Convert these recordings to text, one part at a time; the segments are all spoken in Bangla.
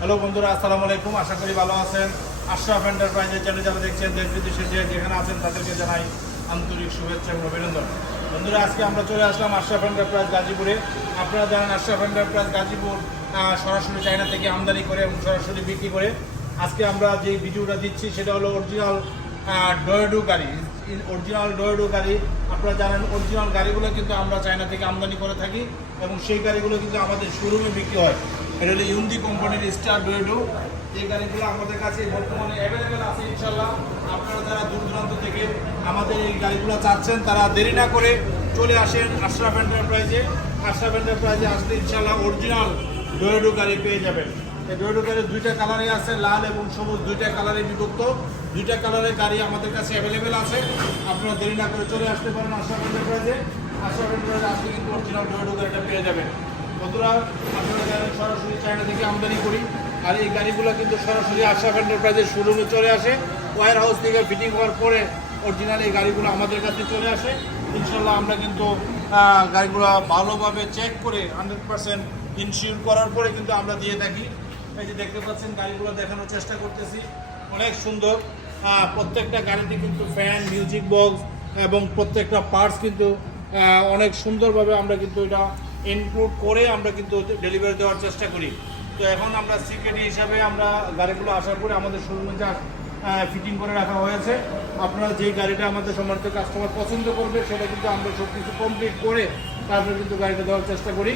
হ্যালো বন্ধুরা, আসসালামু আলাইকুম। আশা করি ভালো আছেন। আশরাফ এন্টারপ্রাইজের চ্যানেল যারা দেখছেন, দেশ বিদেশে যে যেখানে আছেন, তাদেরকে জানাই আন্তরিক শুভেচ্ছা এবং অভিনন্দন। বন্ধুরা, আজকে আমরা চলে আসলাম আশরাফ এন্টারপ্রাইজ গাজীপুরে। আপনারা জানেন, আশরাফ এন্টারপ্রাইজ গাজীপুর সরাসরি চায়না থেকে আমদানি করে এবং সরাসরি বিক্রি করে। আজকে আমরা যে ভিডিওটা দিচ্ছি, সেটা হলো অরিজিনাল ডয়েডো গাড়ি। অরিজিনাল ডয়েডো গাড়ি। আপনারা জানেন অরিজিনাল গাড়িগুলো কিন্তু আমরা চায়না থেকে আমদানি করে থাকি এবং সেই গাড়িগুলো কিন্তু আমাদের শোরুমে বিক্রি হয়। এটা হলো ইউন্ডি কোম্পানির স্টার ডয়েডো এই গাড়িগুলো আমাদের কাছে বর্তমানে অ্যাভেলেবেল আছে ইনশাল্লাহ আপনারা যারা দূর দূরান্ত থেকে আমাদের এই গাড়িগুলো চাচ্ছেন, তারা দেরি না করে চলে আসেন আশরাফ এন্টারপ্রাইজে আশরাফ এন্টারপ্রাইজে আসলে ইনশাল্লাহ অরিজিনাল ডয়েডো গাড়ি পেয়ে যাবেন। এই ডয়েডো গাড়ির দুইটা কালারে আছে, লাল এবং সবুজ। দুইটা কালারে বিভক্ত। দুইটা কালারের গাড়ি আমাদের কাছে অ্যাভেলেবেল আছে। আপনারা দেরি না করে চলে আসতে পারেন আশরাফ এন্টারপ্রাইজে আশরাফ এন্টারপ্রাইজে আসলে কিন্তু অরিজিনাল ডয়েডো গাড়িটা পেয়ে যাবেন। বন্ধুরা আপনারা জানেন সরাসরি চায়না থেকে আমদানি করি। আর এই গাড়িগুলো কিন্তু সরাসরি আশরাফ এন্টারপ্রাইজের শোরুমে চলে আসে। ওয়ার হাউস থেকে ফিটিং হওয়ার পরে অরিজিনাল এই গাড়িগুলো আমাদের কাছে চলে আসে। ইনশাল্লাহ আমরা কিন্তু গাড়িগুলো ভালোভাবে চেক করে হান্ড্রেড পার্সেন্ট ইনশিওর করার পরে কিন্তু আমরা দিয়ে থাকি। এই যে দেখতে পাচ্ছেন, গাড়িগুলো দেখানোর চেষ্টা করতেছি। অনেক সুন্দর। প্রত্যেকটা গাড়িতে কিন্তু ফ্যান মিউজিক বক্স এবং প্রত্যেকটা পার্টস কিন্তু অনেক সুন্দরভাবে আমরা কিন্তু এটা ইনক্লুড করে আমরা কিন্তু ডেলিভারি দেওয়ার চেষ্টা করি। তো এখন আমরা সিকিউরিটি হিসাবে আমরা গাড়িগুলো আসার পরে আমাদের শোরুমে যা ফিটিং করে রাখা হয়েছে, আপনারা যে গাড়িটা আমাদের সম্মানিত কাস্টমার পছন্দ করবে, সেটা কিন্তু আমরা সব কিছু কমপ্লিট করে তারপরে কিন্তু গাড়িটা দেওয়ার চেষ্টা করি।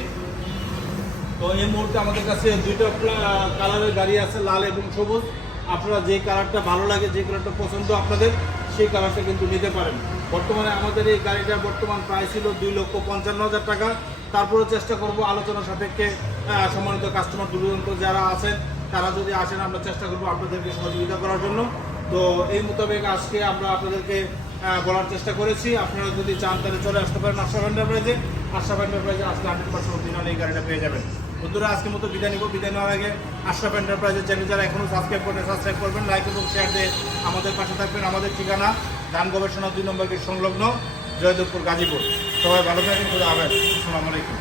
তো এই মুহূর্তে আমাদের কাছে দুইটা কালারের গাড়ি আছে, লাল এবং সবুজ। আপনারা যে কালারটা ভালো লাগে, যে কালারটা পছন্দ আপনাদের সেই কালারটা কিন্তু নিতে পারেন। বর্তমানে আমাদের এই গাড়িটার বর্তমান প্রায় ছিল দুই লক্ষ পঞ্চান্ন হাজার টাকা। তারপরেও চেষ্টা করব আলোচনা সাপেক্ষে সম্মানিত কাস্টমার দূরদূরান্ত যারা আছেন, তারা যদি আসেন, আমরা চেষ্টা করব আপনাদেরকে সহযোগিতা করার জন্য। তো এই মোতাবেক আজকে আমরা আপনাদেরকে বলার চেষ্টা করেছি। আপনারা যদি চান, তাহলে চলে আসতে পারেন আশরাফ এন্টারপ্রাইজে আশরাফ এন্টারপ্রাইজে আসলে হান্ড্রেড পার্সেন্ট অরিজিনাল এই গাড়িটা পেয়ে যাবেন। বন্ধুরা আজকে মতো বিদায় নিব। বিদায় নেওয়ার আগে আশরাফ এন্টারপ্রাইজের চ্যানেল যারা এখনও সাবস্ক্রাইব করেন সাবস্ক্রাইব করবেন লাইক এবং শেয়ার দিয়ে আমাদের পাশে থাকবেন। আমাদের ঠিকানা ধান গবেষণা দুই নম্বর সংলগ্ন জয়দেবপুর গাজীপুর। সবাই ভালো থাকেন, খুদা আবেন আসসালামু আলাইকুম।